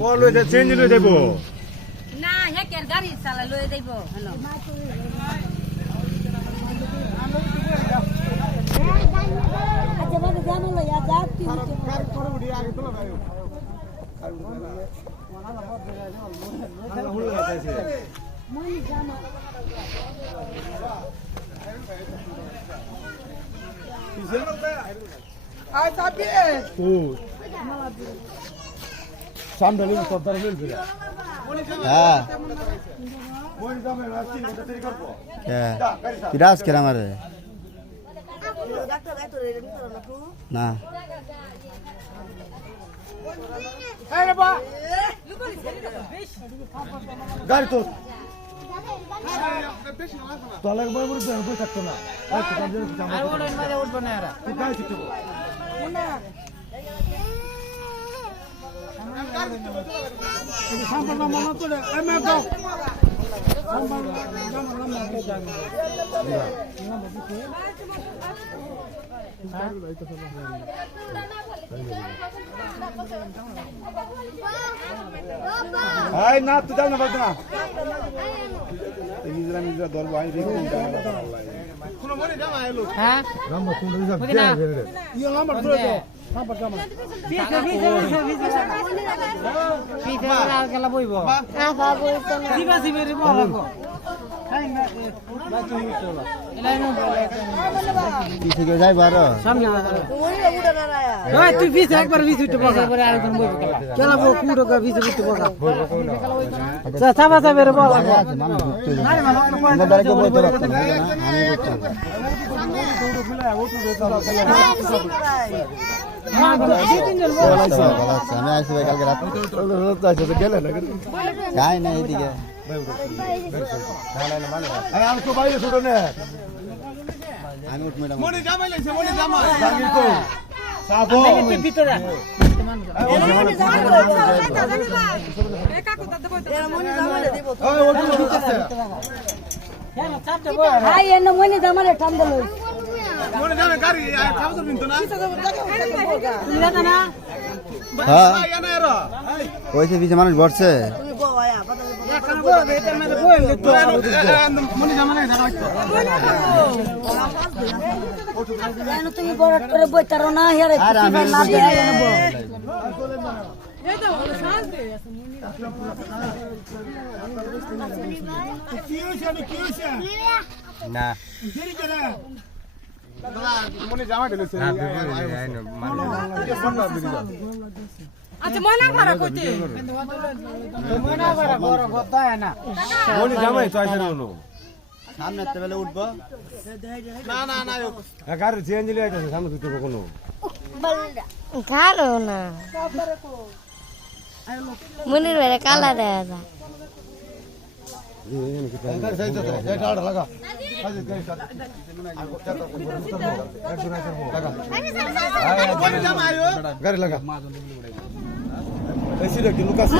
ও লইতে চেঞ্জ লই দেব না হেকের গাড়ি চালা লই দেব হলো আচ্ছা বাবা জানো লইয়া যা তিন কার করে উড়ি আগে তো লাগায়ো হুল লাগাইছে মই জামা আয় সাবি ও সামনে লই সর্দার লই ফিরা হ্যাঁ মই জামে রাস্তি ওটা তৈরি করব কিরাস কেরা মারে না আরে বা গাড়ি তো তলাক বই বই বই থাকতো না আর তো কাজে আর ওড়ন মাঝে উঠবো না এরা তুই গাড়ি শিখতে সম্পূর্ণ মনে করে এমএ দাও আই না তুই যাও না বলতো না নিজরা নিজরা ধরবো আই দেখো কোন মনে জামা এলো হ্যাঁ রাম্মা কোন দিশা ইয়া আমার ধরে দাও আমার জামা পিছে আর গেলা বইব দিবা দিবে রে বলকো পিছে কে যাই বারো সামনে ওই তুই পিছে একবার পিছে উঠে বসা পরে আরেকজন বইব কেলা বো কুড়ো কা পিছে উঠে বসা চা চাবা চাবে রে বল মানুষ ঢুকতে না দাঁড়িয়ে বলতে পারতো না আমি বলছি আমি আসি ভাই কালকে রাত গেলে না যাই না এইদিকে আরে আমি তো বাইরে ছোট না আমি উঠ ম্যাডাম মনে জামাই লাইছে মনে জামাই জাঙ্গির কো সাবো ভিতরে ওই ওটু ঢুকছে ভাই এনে মনে জামালে ঠান্ডা লই মনে জামে গাড়ি খাবো বিনতো না তুমি জানো না হ্যাঁ আই না এরা ওইসে পিছে মানুষ বসছে এখানে বইব এটা মানে বইলে তো মনে জামা নাই দাঁড়াও কেন তুমি বড় করে বইতারো না হেরে আর আমি না দিয়ে নেব কি হইছে না মনে জামা ঢেলেছে আচ্ছা মনা করা কইতে মনে আবার বড় কথা না মনে জামাই তো আইছে না সামনে একটা বেলা উঠবো না না না গাড়ি চেঞ্জ লিয়ে আইতাছে সামনে তুই তো কোনো কালো না মনির বেড়ে কালা দেয়া যায় লাগা গাড়ি লাগা এসি রেখে লুকাস